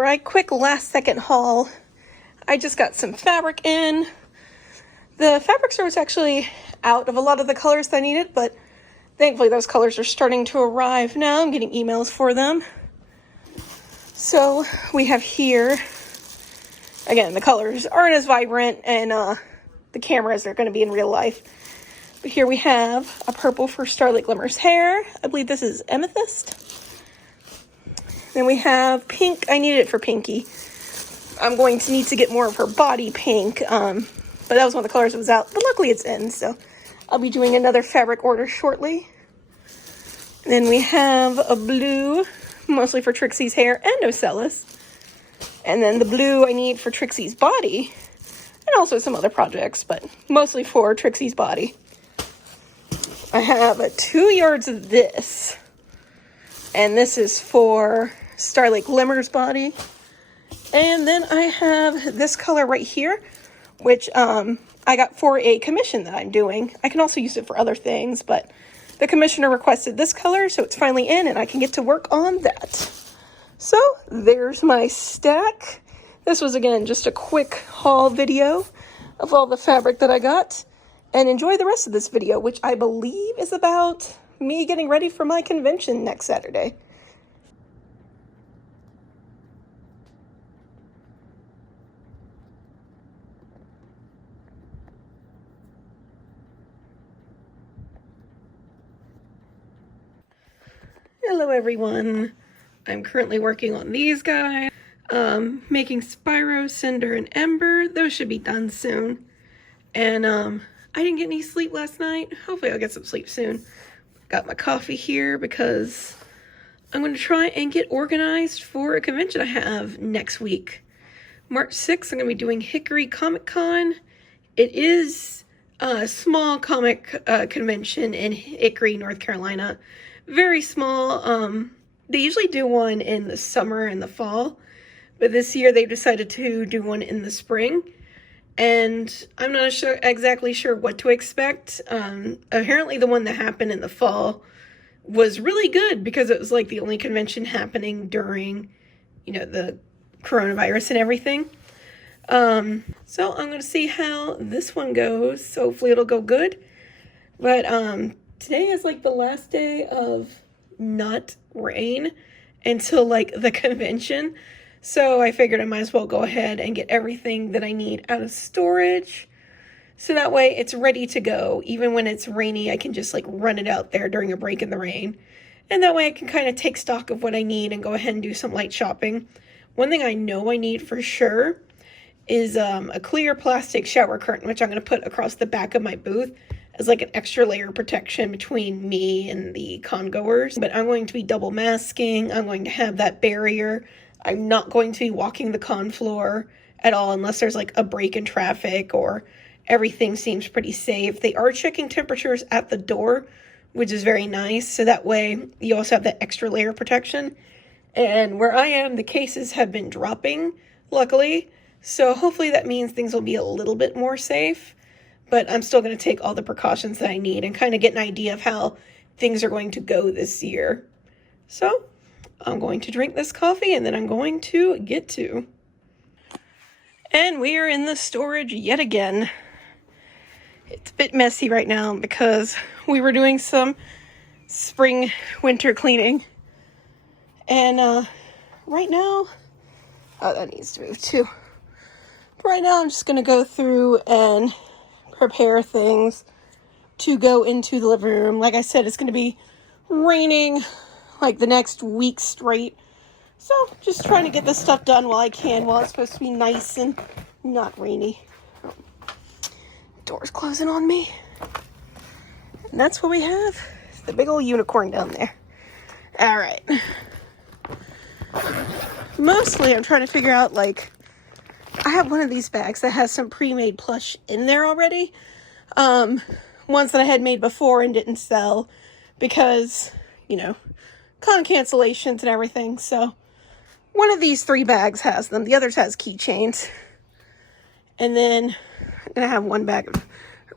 Alright, quick last second haul. I just got some fabric in. The fabric store was actually out of a lot of the colors that I needed, but thankfully those colors are starting to arrive now. I'm getting emails for them. So we have here, again, the colors aren't as vibrant and the camera as they're going to be in real life. But here we have a purple for Starlight Glimmer's hair. I believe this is Amethyst. Then we have pink. I needed it for Pinky. I'm going to need to get more of her body pink. But that was one of the colors that was out. But luckily it's in, so I'll be doing another fabric order shortly. Then we have a blue, mostly for Trixie's hair and Ocellus. And then the blue I need for Trixie's body. And also some other projects, but mostly for Trixie's body. I have 2 yards of this. And this is for Starlight Glimmer's body. And then I have this color right here, which I got for a commission that I'm doing. I can also use it for other things, but the commissioner requested this color, so it's finally in, and I can get to work on that. So, there's my stack. This was, again, just a quick haul video of all the fabric that I got. And enjoy the rest of this video, which I believe is about me getting ready for my convention next Saturday. Hello everyone. I'm currently working on these guys. Making Spyro, Cinder, and Ember. Those should be done soon. And I didn't get any sleep last night. Hopefully I'll get some sleep soon. Got my coffee here because I'm going to try and get organized for a convention I have next week. March 6th, I'm going to be doing Hickory ComicCon. It is a small comic convention in Hickory, North Carolina. Very small. They usually do one in the summer and the fall, but this year they decided to do one in the spring. And I'm not exactly sure what to expect. Apparently the one that happened in the fall was really good because it was like the only convention happening during, you know, the coronavirus and everything. So I'm going to see how this one goes. So hopefully it'll go good. But today is like the last day of not rain until like the convention. So I figured I might as well go ahead and get everything that I need out of storage. So that way it's ready to go. Even when it's rainy, I can just like run it out there during a break in the rain. And that way I can kind of take stock of what I need and go ahead and do some light shopping. One thing I know I need for sure is a clear plastic shower curtain, which I'm going to put across the back of my booth as like an extra layer of protection between me and the con-goers. But I'm going to be double masking. I'm going to have that barrier. I'm not going to be walking the con floor at all unless there's like a break in traffic or everything seems pretty safe. They are checking temperatures at the door, which is very nice. So that way you also have that extra layer of protection. And where I am, the cases have been dropping, luckily. So hopefully that means things will be a little bit more safe. But I'm still going to take all the precautions that I need and kind of get an idea of how things are going to go this year. So I'm going to drink this coffee and then I'm going to get to. And we are in the storage yet again. It's a bit messy right now because we were doing some spring winter cleaning. And right now, oh, that needs to move too. But right now I'm just going to go through and prepare things to go into the living room. Like I said, it's going to be raining like the next week straight. So just trying to get this stuff done while I can, while it's supposed to be nice and not rainy. Door's closing on me. And that's what we have. It's the big old unicorn down there. All right. Mostly I'm trying to figure out, like, I have one of these bags that has some pre-made plush in there already. Ones that I had made before and didn't sell because, you know, con cancellations and everything. So one of these 3 bags has them. The others has keychains. And then I'm going to have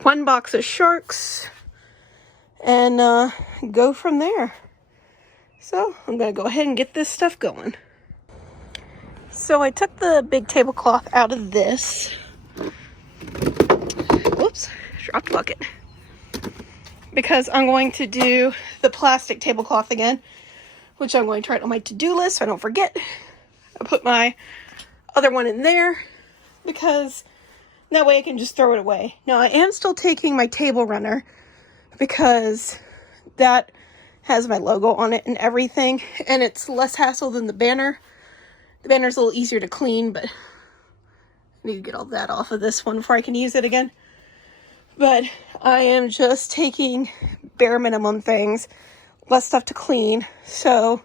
one box of sharks and go from there. So I'm going to go ahead and get this stuff going. So I took the big tablecloth out of this. Whoops, dropped the bucket. Because I'm going to do the plastic tablecloth again, which I'm going to write on my to-do list so I don't forget. I put my other one in there because that way I can just throw it away. Now I am still taking my table runner because that has my logo on it and everything, and it's less hassle than the banner. The banner's a little easier to clean, but I need to get all that off of this one before I can use it again. But I am just taking bare minimum things, less stuff to clean. So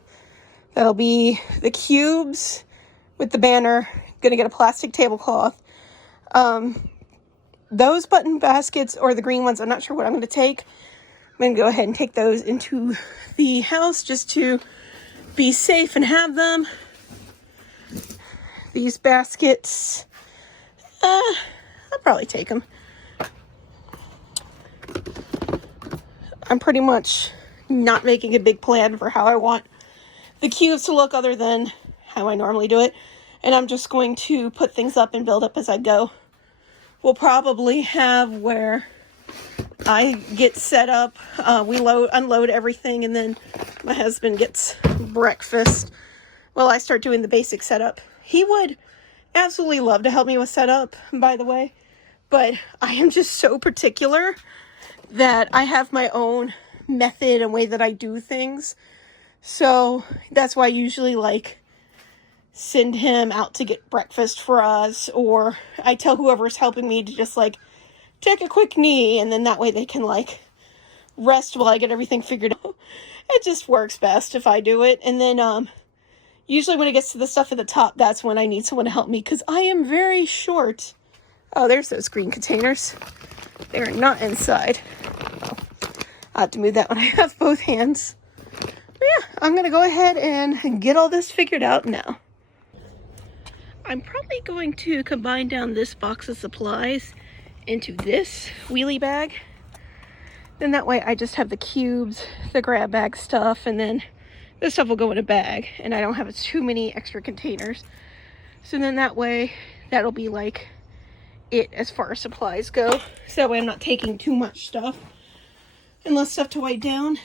that'll be the cubes with the banner. Gonna get a plastic tablecloth. Those button baskets, or the green ones, I'm not sure what I'm going to take. I'm going to go ahead and take those into the house just to be safe and have them. These baskets, I'll probably take them. I'm pretty much not making a big plan for how I want the cubes to look other than how I normally do it. And I'm just going to put things up and build up as I go. We'll probably have where I get set up, we unload everything, and then my husband gets breakfast while I start doing the basic setup. He would absolutely love to help me with setup, by the way, but I am just so particular that I have my own method and way that I do things. So that's why I usually send him out to get breakfast for us, or I tell whoever's helping me to just take a quick knee, and then that way they can rest while I get everything figured out. It just works best if I do it. And then usually when it gets to the stuff at the top, that's when I need someone to help me, because I am very short. Oh, there's those green containers. They're not inside. I'll have to move that when I have both hands. But yeah, I'm going to go ahead and get all this figured out now. I'm probably going to combine down this box of supplies into this wheelie bag. Then that way I just have the cubes, the grab bag stuff, and then this stuff will go in a bag, and I don't have too many extra containers. So then that way, that'll be it as far as supplies go. So that way I'm not taking too much stuff and less stuff to weigh down.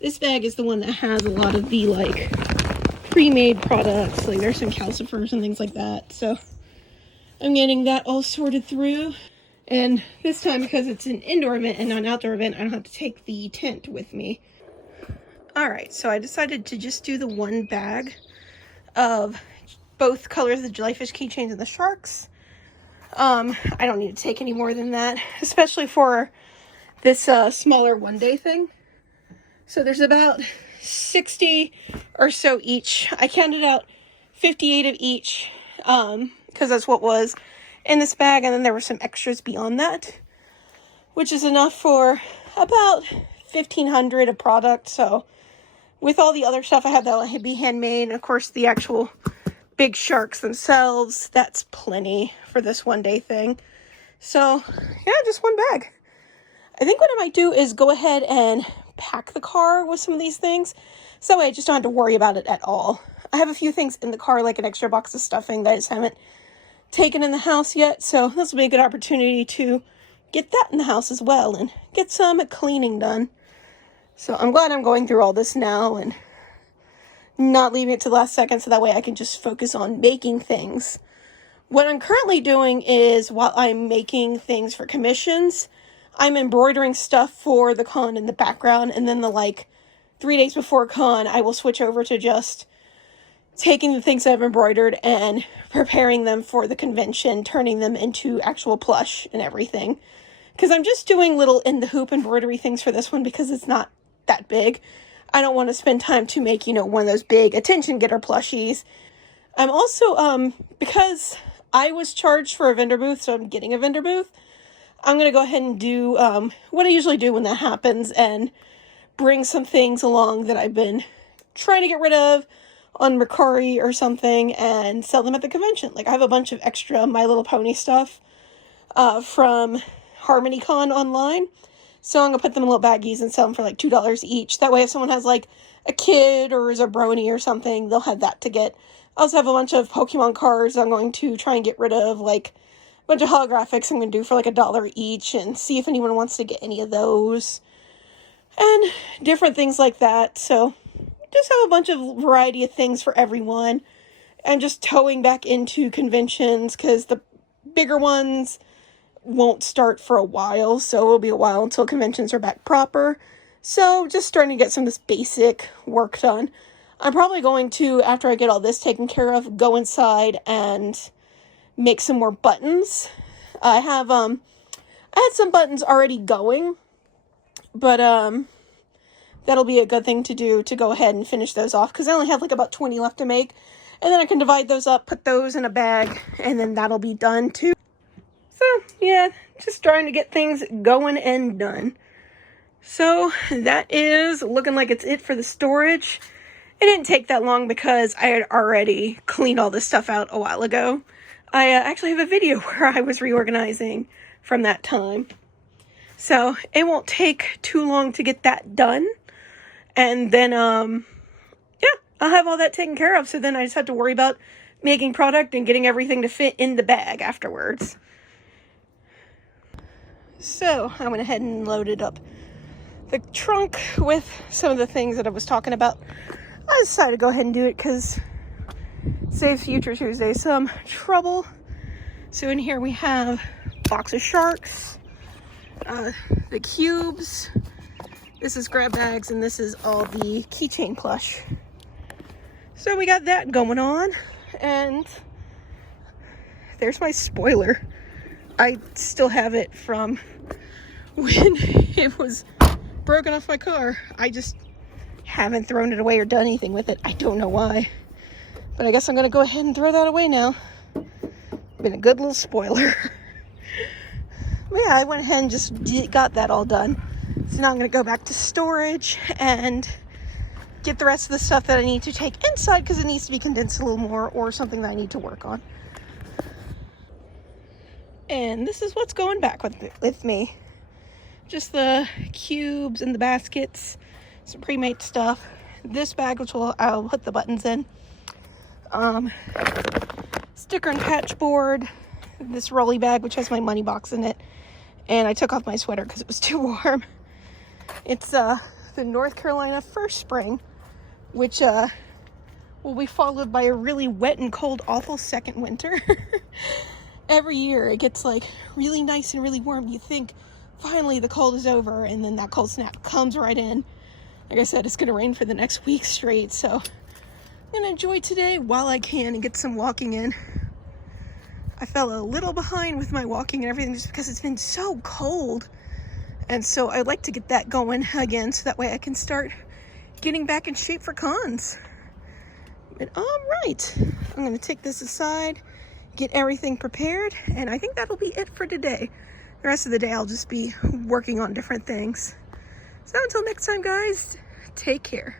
This bag is the one that has a lot of the pre-made products. There's some calcifers and things like that. So I'm getting that all sorted through. And this time, because it's an indoor event and not an outdoor event, I don't have to take the tent with me. Alright, so I decided to just do the one bag of both colors, the jellyfish keychains and the sharks. I don't need to take any more than that, especially for this smaller one-day thing. So there's about 60 or so each. I counted out 58 of each, because that's what was in this bag, and then there were some extras beyond that, which is enough for about 1,500 of product. So with all the other stuff I have that'll be handmade, and of course the actual big sharks themselves, that's plenty for this one day thing. So yeah, just one bag. I think what I might do is go ahead and pack the car with some of these things, so that way I just don't have to worry about it at all. I have a few things in the car, like an extra box of stuffing that I just haven't taken in the house yet, so this will be a good opportunity to get that in the house as well and get some cleaning done. So I'm glad I'm going through all this now and not leaving it to the last second, so that way I can just focus on making things. What I'm currently doing is, while I'm making things for commissions, I'm embroidering stuff for the con in the background, and then the 3 days before con, I will switch over to just taking the things I've embroidered and preparing them for the convention, turning them into actual plush and everything. Because I'm just doing little in the hoop embroidery things for this one because it's not that big. I don't want to spend time to make, one of those big attention getter plushies. I'm also, because I was charged for a vendor booth, so I'm getting a vendor booth, I'm going to go ahead and do what I usually do when that happens and bring some things along that I've been trying to get rid of on Hickory or something and sell them at the convention. I have a bunch of extra My Little Pony stuff from HarmonyCon online. So I'm going to put them in little baggies and sell them for $2 each. That way if someone has a kid or is a brony or something, they'll have that to get I also have a bunch of Pokemon cards I'm going to try and get rid of, like a bunch of holographics I'm going to do for like $1 each, and see if anyone wants to get any of those. And different things like that. So just have a bunch of variety of things for everyone. And just towing back into conventions, because the bigger ones won't start for a while. So it'll be a while until conventions are back proper. So just starting to get some of this basic work done. I'm probably going to, after I get all this taken care of, go inside and make some more buttons. I had some buttons already going, but that'll be a good thing to do, to go ahead and finish those off, because I only have like about 20 left to make, and then I can divide those up, put those in a bag, and then that'll be done too. So yeah, just trying to get things going and done. So that is looking like it's it for the storage. It didn't take that long because I had already cleaned all this stuff out a while ago. I actually have a video where I was reorganizing from that time. So it won't take too long to get that done. And then, yeah, I'll have all that taken care of. So then I just have to worry about making product and getting everything to fit in the bag afterwards. So I went ahead and loaded up the trunk with some of the things that I was talking about. I decided to go ahead and do it because it saves Future Tuesday some trouble. So in here we have a box of sharks, the cubes, this is grab bags, and this is all the keychain plush. So we got that going on, and there's my spoiler. I still have it from when it was broken off my car. I just haven't thrown it away or done anything with it. I don't know why. But I guess I'm going to go ahead and throw that away now. Been a good little spoiler. But yeah, I went ahead and just got that all done. So now I'm going to go back to storage and get the rest of the stuff that I need to take inside, because it needs to be condensed a little more, or something that I need to work on. And this is what's going back with me. Just the cubes and the baskets, some pre-made stuff. This bag, which I'll put the buttons in. Sticker and patch board. This rolly bag, which has my money box in it. And I took off my sweater because it was too warm. It's the North Carolina first spring, which will be followed by a really wet and cold, awful second winter. Every year it gets like really nice and really warm. You think finally the cold is over, and then that cold snap comes right in. Like I said, it's going to rain for the next week straight, so I'm going to enjoy today while I can and get some walking in. I fell a little behind with my walking and everything just because it's been so cold. And so I'd like to get that going again, so that way I can start getting back in shape for cons. But all right, I'm going to take this aside, get everything prepared, and I think that'll be it for today. The rest of the day I'll just be working on different things. So until next time, guys, take care.